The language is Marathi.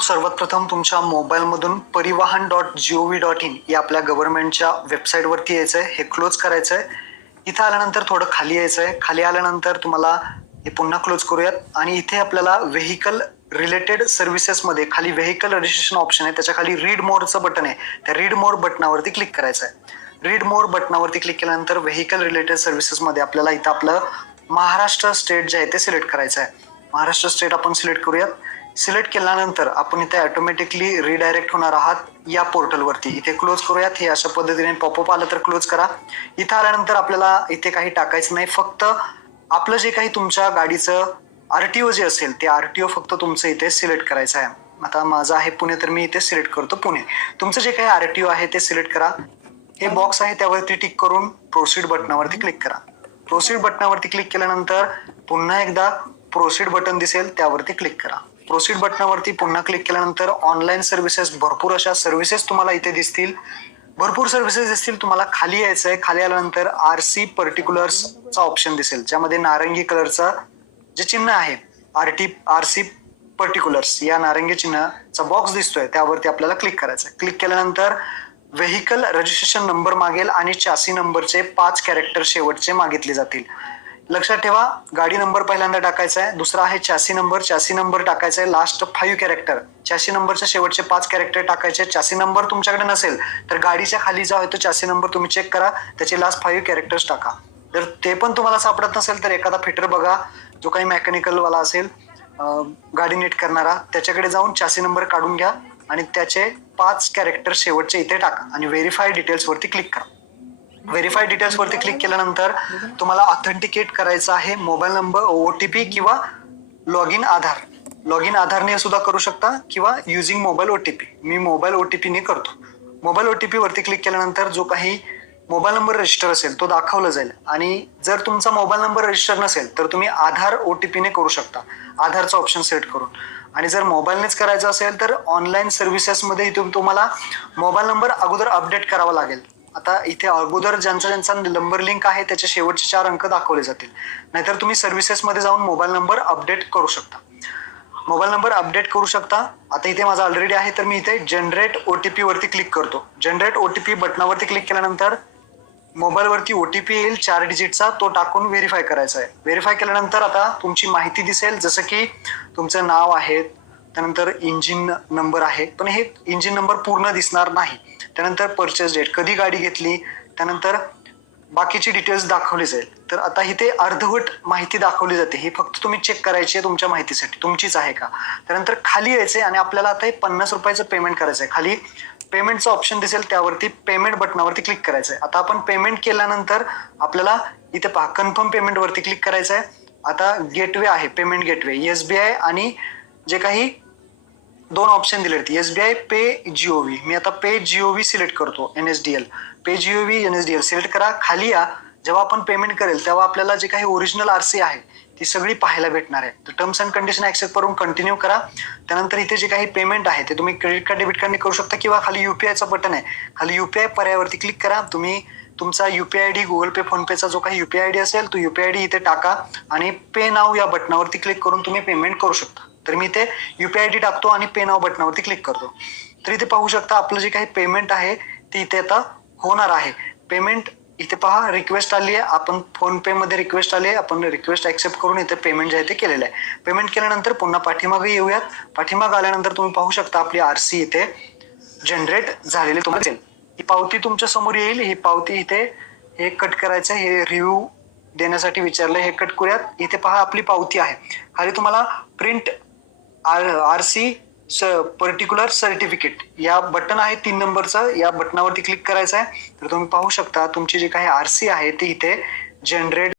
सर्वात प्रथम तुमच्या मोबाईलमधून परिवहन.gov.in या आपल्या गव्हर्नमेंटच्या वेबसाईटवरती यायचं आहे. हे क्लोज करायचं आहे. इथं आल्यानंतर थोडं खाली यायचं आहे. खाली आल्यानंतर तुम्हाला हे पुन्हा क्लोज करूयात आणि इथे आपल्याला व्हेकल रिलेटेड सर्व्हिसेसमध्ये खाली व्हेकल रजिस्ट्रेशन ऑप्शन आहे, त्याच्या खाली रीड मोरचं बटन आहे. त्या रीड मोर बटनावरती क्लिक करायचं आहे. रीड मोर बटनावरती क्लिक केल्यानंतर व्हेकल रिलेटेड सर्व्हिसेसमध्ये आपल्याला इथं आपलं महाराष्ट्र स्टेट जे आहे ते सिलेक्ट करायचं आहे. महाराष्ट्र स्टेट आपण सिलेक्ट करूयात. सिलेक्ट केल्यानंतर आपण इथे ऑटोमॅटिकली रिडायरेक्ट होणार आहात या पोर्टलवरती. इथे क्लोज करूयात. हे अशा पद्धतीने पॉपअप आलं तर क्लोज करा. इथं आल्यानंतर आपल्याला इथे काही टाकायचं नाही, फक्त आपलं जे काही तुमच्या गाडीचं आरटीओ जे असेल ते आरटीओ फक्त तुमचं इथे सिलेक्ट करायचं आहे. आता माझं आहे पुणे, तर मी इथे सिलेक्ट करतो पुणे. तुमचं जे काही आरटीओ आहे ते सिलेक्ट करा. हे बॉक्स आहे त्यावरती टिक करून प्रोसीड बटनावरती क्लिक करा. प्रोसीड बटनावरती क्लिक केल्यानंतर पुन्हा एकदा प्रोसीड बटन दिसेल, त्यावरती क्लिक करा. प्रोसीड बटनावरती पुन्हा क्लिक केल्यानंतर ऑनलाईन सर्व्हिसेस, भरपूर अशा सर्व्हिसेस तुम्हाला इथे दिसतील. भरपूर सर्व्हिसेस दिसतील. तुम्हाला खाली यायचं आहे. खाली आल्यानंतर आरसी पर्टिक्युलर्सचा ऑप्शन दिसेल, ज्यामध्ये नारंगी कलरचं जे चिन्ह आहे आरसी पर्टिक्युलर्स या नारंगी चिन्हाचा बॉक्स दिसतोय, त्यावरती आपल्याला क्लिक करायचं आहे. क्लिक केल्यानंतर व्हेकल रजिस्ट्रेशन नंबर मागेल आणि चॅसी नंबरचे 5 कॅरेक्टर शेवटचे मागितले जातील. लक्षात ठेवा, गाडी नंबर पहिल्यांदा टाकायचा आहे. दुसरा आहे चॅसी नंबर. चॅसी नंबर टाकायचा आहे लास्ट 5 कॅरेक्टर. चॅसी नंबरचे शेवटचे 5 कॅरेक्टर टाकायचे. चॅसी नंबर तुमच्याकडे नसेल तर गाडीच्या खाली जो आहे तो चॅसी नंबर तुम्ही चेक करा, त्याचे लास्ट 5 कॅरेक्टर्स टाका. जर ते पण तुम्हाला सापडत नसेल तर एखादा फिटर बघा, जो काही मेकॅनिकल वाला असेल, गाडी नीट करणारा, त्याच्याकडे जाऊन चॅसी नंबर काढून घ्या आणि त्याचे 5 कॅरेक्टर शेवटचे इथे टाका आणि व्हेरीफाय डिटेल्स वरती क्लिक करा. व्हेरीफाय डिटेल्स वरती क्लिक केल्यानंतर तुम्हाला ऑथेंटिकेट करायचं आहे. मोबाईल नंबर, ओटीपी किंवा log in Aadhaar. Log in आधारने सुद्धा करू शकता किंवा युझिंग मोबाईल ओटीपी. मी मोबाईल ओटीपीने करतो. मोबाईल ओटीपी वरती क्लिक केल्यानंतर जो काही मोबाईल नंबर रजिस्टर असेल तो दाखवला जाईल आणि जर तुमचा मोबाईल नंबर रजिस्टर नसेल तर तुम्ही आधार ओटीपीने करू शकता, आधारचा ऑप्शन सिलेक्ट करून. आणि जर मोबाईलनेच करायचं असेल तर ऑनलाईन सर्व्हिसेसमध्ये तुम्हाला मोबाईल नंबर अगोदर अपडेट करावा लागेल. आता इथे अगोदर ज्यांचा नंबर लिंक आहे त्याचे शेवटचे 4 अंक दाखवले जातील. नाहीतर तुम्ही सर्व्हिसेसमध्ये जाऊन मोबाईल नंबर अपडेट करू शकता. मोबाईल नंबर अपडेट करू शकता. आता इथे माझा ऑलरेडी आहे तर मी इथे जनरेट ओटीपी वरती क्लिक करतो. जनरेट ओटीपी बटनावरती क्लिक केल्यानंतर मोबाईलवरती ओटीपी येईल 4 डिजिटचा, तो टाकून व्हेरीफाय करायचा आहे. व्हेरीफाय केल्यानंतर आता तुमची माहिती दिसेल, जसं की तुमचं नाव आहे, त्यानंतर इंजिन नंबर आहे, पण हे इंजिन नंबर पूर्ण दिसणार नाही. त्यानंतर परचेस डेट, कधी गाडी घेतली, त्यानंतर बाकीची डिटेल्स दाखवली जाईल. तर आता इथे अर्धवट माहिती दाखवली जाते, ही फक्त तुम्ही चेक करायची आहे तुमच्या माहितीसाठी, तुमचीच आहे का. त्यानंतर खाली यायचे आणि आपल्याला आता हे 50 रुपयाचं पेमेंट करायचं आहे. खाली पेमेंटचं ऑप्शन दिसेल, त्यावरती पेमेंट बटनावरती क्लिक करायचं आहे. आता आपण पेमेंट केल्यानंतर आपल्याला इथे पहा कन्फर्म पेमेंट वरती क्लिक करायचं आहे. आता गेटवे आहे, पेमेंट गेटवे, एसबीआय आणि जे काही 2 ऑप्शन दिले आहेत, एसबीआय पे जीओव्ही. मी आता पे जीओव्ही सिलेक्ट करतो. एनएसडीएल, पे जीओव्ही एनएसडीएल सिलेक्ट करा. खाली या. जेव्हा आपण पेमेंट करेल तेव्हा आपल्याला जे काही ओरिजिनल आरसी आहे ती सगळी पाहायला भेटणार आहे. तर टर्म्स अँड कंडिशन ऍक्सेप्ट करून कंटिन्यू करा. त्यानंतर इथे जे काही पेमेंट आहे ते तुम्ही क्रेडिट कार्ड, डेबिट कार्डने करू शकता किंवा खाली युपीआयचं बटन आहे, खाली युपीआय पर्यायावरती क्लिक करा. तुम्ही तुमचा युपीआय आयडी, गुगल पे, फोन पेचा जो काही युपीआय आयडी असेल तो युपीआय आयडी इथे टाका आणि पे नाव या बटनावरती क्लिक करून तुम्ही पेमेंट करू शकता. तर मी इथे युपीआय आयडी टाकतो आणि पे नाव बटनावरती क्लिक करतो. तर इथे पाहू शकता आपलं जे काही पेमेंट आहे ते इथे आता होणार आहे. पेमेंट इथे पहा, रिक्वेस्ट आली आहे, आपण फोन पे मध्ये रिक्वेस्ट आली आहे, आपण रिक्वेस्ट ऍक्सेप्ट करून इथे पेमेंट जे आहे ते केलेलं आहे. पेमेंट केल्यानंतर पुन्हा पाठीमागे येऊयात. पाठीमागे आल्यानंतर तुम्ही पाहू शकता आपली आरसी इथे जनरेट झालेली तुम्हाला दिसेल. ही पावती तुमच्या समोर येईल. ही पावती इथे हे कट करायचं, हे रिव्ह्यू देण्यासाठी विचारलंय, हे कट करूयात. इथे पहा आपली पावती आहे. खाली तुम्हाला प्रिंट आरसी पर्टिक्युलर सर्टिफिकेट या बटन आहे 3 नंबरचं, या बटनावरती क्लिक करायचं आहे. तर तुम्ही पाहू शकता तुमची जी काही आरसी आहे ती इथे जनरेट